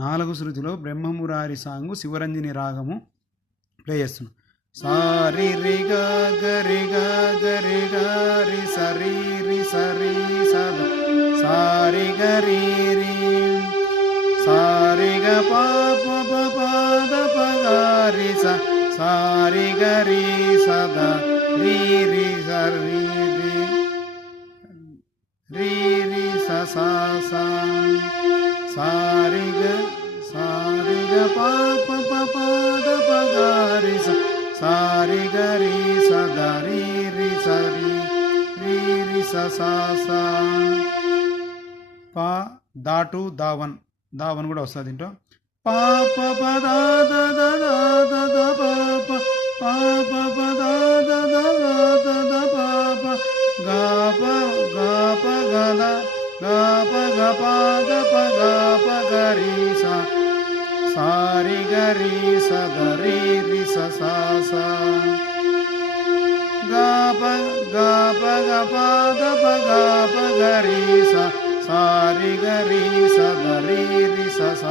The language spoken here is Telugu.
4 శృతిలో బ్రహ్మమురారి సాంగు శివరంజని రాగము ప్లే చేస్తున్నాం. సారి రి గ గరి గ గరి గరి సరి రి సరి సద సారి గరి రి సారి గ ప ప ప ద ప గరి స సారి గరి సద రి రి సరి రి రి రి స స స సారి గ ప ప ప ప ద ప గరి స సారి గరి సద రి రి సరి రి రి స స స ప దాటు దావన్ దావన్ కూడా వస్తుంది దీంట్లో. ప ప ప the the the the the ప ప ప ప ప the the the the the ప ప గ ప గ ప గ ద గ ప గ ప ద ప గ ప గ రి స సారి గరి సద రి రి స స స గ ప గ ప గ ప ద ప గ ప గ రి స సారి గరి సద రి రి స స